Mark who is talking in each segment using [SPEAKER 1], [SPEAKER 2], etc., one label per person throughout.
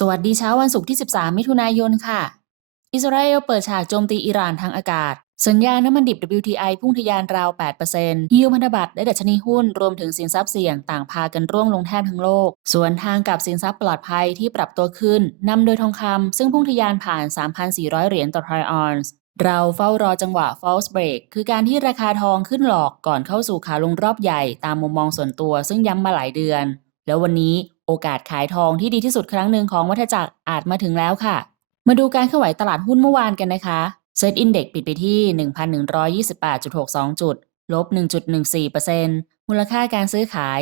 [SPEAKER 1] สวัสดีเช้าวันศุกร์ที่ 13 มิถุนายนค่ะ อิสราเอลเปิดฉากโจมตีอิหร่านทางอากาศ สัญญาณน้ำมันดิบ WTI พุ่งทะยานราว 8%ยิวพันธบัตรและดัชนีหุ้นรวมถึงสินทรัพย์เสี่ยงต่างพากันร่วงลงแทบทั้งโลก ส่วนทางกับสินทรัพย์ปลอดภัยที่ปรับตัวขึ้นนำโดยทองคำซึ่งพุ่งทะยานผ่าน 3,400 เหรียญต่อทรอยออนซ์เราเฝ้ารอจังหวะ false break คือการที่ราคาทองขึ้นหลอกก่อนเข้าสู่ขาลงรอบใหญ่ตามมุมมองส่วนตัวซึ่งย้ำมาหลายเดือน แล้ววันนี้ โอกาสขายทองที่ดีที่สุดครั้งหนึ่งของวัฏจักรอาจมาถึงแล้วค่ะ มาดูการเคลื่อนไหวตลาดหุ้นเมื่อวานกันนะคะเซ็ตอินเด็กปิดไปที่ 1,128.62 จุด ลบ 1.14%มูลค่าการซื้อขาย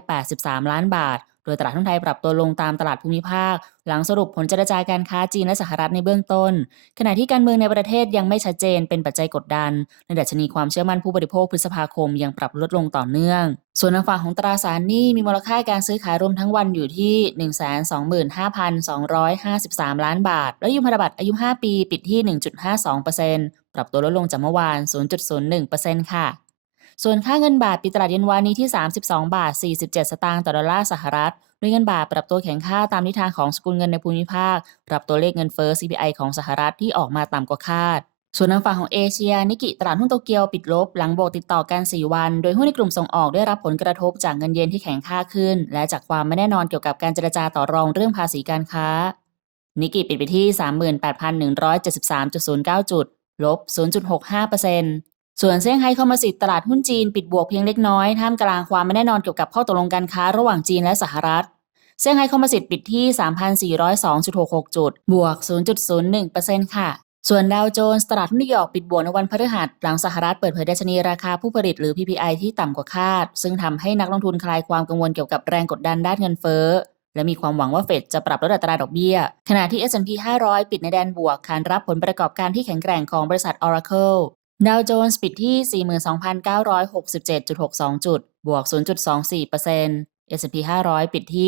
[SPEAKER 1] 32,483 ล้านบาท โดยตลาดหุ้นไทยปรับตัวลงตามตลาดภูมิภาค หลังสรุปผลเจรจาการค้าจีนและสหรัฐในเบื้องต้น ขณะที่การเมืองในประเทศยังไม่ชัดเจนเป็นปัจจัยกดดัน ในดัชนีความเชื่อมั่นผู้บริโภคพฤษภาคมยังปรับลดลงต่อเนื่อง ส่วนทางฝั่งของตราสารหนี้มีมูลค่าการซื้อขายรวมทั้งวันอยู่ที่ 125,253 ล้านบาท และยูพันธบัตรอายุ 5 ปี ปิดที่ 1.52%ปรับตัวลดลงจากเมื่อวาน 0.01%ค่ะ ส่วนค่าเงินบาทปิดตลาดเย็นวานนี้ที่ 32 บาท 47 สตางค์ต่อดอลลาร์สหรัฐโดยเงินบาทปรับตัวแข็งค่าตามทิศทางของสกุลเงินในภูมิภาค ปรับตัวเลขเงินเฟ้อ CPI ของสหรัฐที่ออกมาต่ำกว่าคาดส่วนทางฝั่งของเอเชีย นิกิตลาดหุ้นโตเกียวปิดลบ หลังโบกติดต่อกัน 4 วัน โดยหุ้นในกลุ่มส่งออกได้รับผลกระทบจากเงินเยนที่แข็งค่าขึ้น และจากความไม่แน่นอนเกี่ยวกับการเจรจาต่อรองเรื่องภาษีการค้า นิกิปิดไปที่ 38,173.09 จุด ลบ 0.65% ส่วนเซี่ยงไฮ้คอมโพสิตตลาดหุ้นจีนปิดบวกเพียงเล็กน้อยท่ามกลางความไม่แน่นอนเกี่ยวกับข้อตกลงการค้าระหว่างจีนและสหรัฐเซี่ยงไฮ้คอมโพสิตปิดที่ 3,402.66 จุด บวก 0.01%ค่ะ ส่วนดาวโจนส์ตลาดหุ้นนิวยอร์กปิดบวกในวันพฤหัส หลังสหรัฐเปิดเผยดัชนีราคาผู้ผลิตหรือ PPI ที่ต่ำกว่าคาด ซึ่งทำให้นักลงทุนคลายความกังวลเกี่ยวกับแรงกดดันด้านเงินเฟ้อและมีความหวังว่าเฟดจะปรับลดอัตราดอกเบี้ย ขณะที่ S&P 500 ปิดในแดนบวกขานรับผลประกอบการที่แข็งแกร่งของบริษัท Oracle ดาวโจนส์ปิดที่ 42,967.62 จุด บวก 0.24% S&P 500 ปิดที่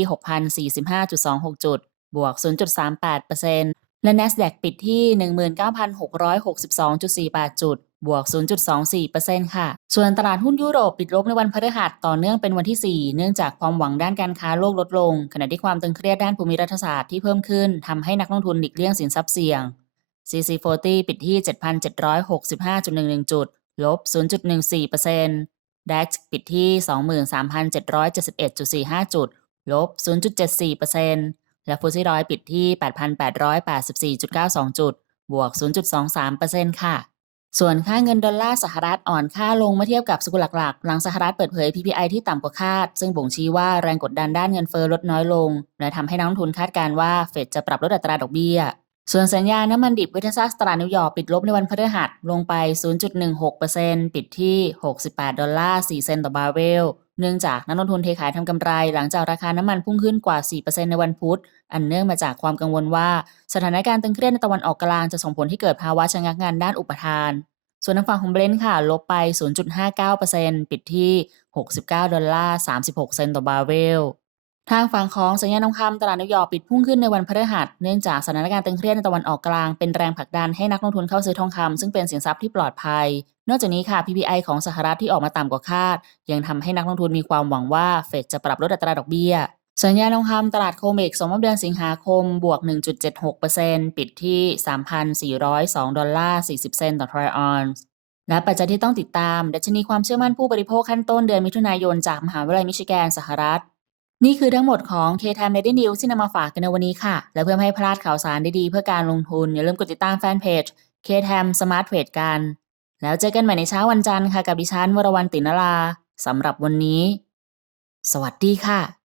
[SPEAKER 1] 6,045.26 จุด บวก 0.38%และ NASDAQ ปิดที่ 19,662.48 จุด บวก 0.24%ค่ะ ส่วนตลาดหุ้นยุโรปปิดลบในวันพฤหัสต่อเนื่องเป็นวันที่ 4 เนื่องจากความหวังด้านการค้าโลกลดลง ขณะที่ความตึงเครียดด้านภูมิรัฐศาสตร์ที่เพิ่มขึ้นทำให้นักลงทุนหลีกเลี่ยงสินทรัพย์เสี่ยง CC40 ปิดที่ 7,765.11 จุด ลบ 0.14% DAX ปิดที่ 23,771.45 จุด ลบ 0.74%และฟุตซี่ร้อยปิดที่ 8,884.92 จุด บวก 0.23%ค่ะส่วนค่าเงินดอลลาร์สหรัฐอ่อนค่าลงเมื่อเทียบกับสกุลหลักๆ หลังสหรัฐเปิดเผย PPI ที่ต่ำกว่าคาด ซึ่งบ่งชี้ว่าแรงกดดันด้านเงินเฟอ้อลดน้อยลง และทำให้นักลงทุนคาดการว่าเฟดจะปรับลดอัตราดอกเบี้ย ส่วนสัญญาณน้ำมันดิบเวทซัสตลาดนิวยอร์กปิดลบในวันพฤหัสลงไป 0.16%ปิดที่ 68 ดอลลาร์ 4 เซนต์ต่อบาร์เรล เนื่องจากนักลงทุนเทขายทำกำไรหลังจากราคาน้ำมันพุ่งขึ้นกว่า 4%ในวันพุธ อันเนื่องมาจากความกังวลว่า สถานการณ์ตึงเครียดในตะวันออกกลางจะส่งผลให้เกิดภาวะชะงักงานด้านอุปทาน ส่วนทางฝั่งของเบรนท์ค่ะ ลบไป 0.59%ปิดที่ 69 ดอลลาร์ 36 เซนต์ต่อบาร์เรล ทางฝั่งของสัญญาณทองคำตลาดนิวยอร์กปิดพุ่งขึ้นในวันพฤหัส เนื่องจากสถานการณ์ตึงเครียดในตะวันออกกลางเป็นแรงผลักดันให้นักลงทุนเข้าซื้อทองคำซึ่งเป็นสินทรัพย์ที่ปลอดภัย นอกจากนี้ค่ะ PPI ของสหรัฐที่ออกมาต่ำกว่าคาด ยังทำให้นักลงทุนมีความหวังว่าเฟดจะปรับลดอัตราดอกเบี้ย สัญญาณทองคำตลาดโคเมกสมมติเดือนสิงหาคมบวก 1.76%ปิดที่ 3,402 ดอลลาร์ 40 เซนต์ต่อทรอยออนซ์และปัจจัยที่ต้องติดตาม ดัชนีความเชื่อมั่นผู้บริโภคขั้นต้นเดือนมิถุนายนจากมหาวิทยาลัยมิชิแกนสหรัฐ นี่คือทั้งหมดของ K-Time Daily News ที่นำมาฝากกันในวันนี้ค่ะ และเพื่อไม่ให้พลาดข่าวสารดีๆ เพื่อการลงทุน อย่าลืมกดติดตามแฟนเพจ K-Time Smart Trade กัน แล้วเจอกันใหม่ในเช้าวันจันทร์ค่ะ กับดิฉันวรวรรณตินราสำหรับวันนี้ สวัสดีค่ะ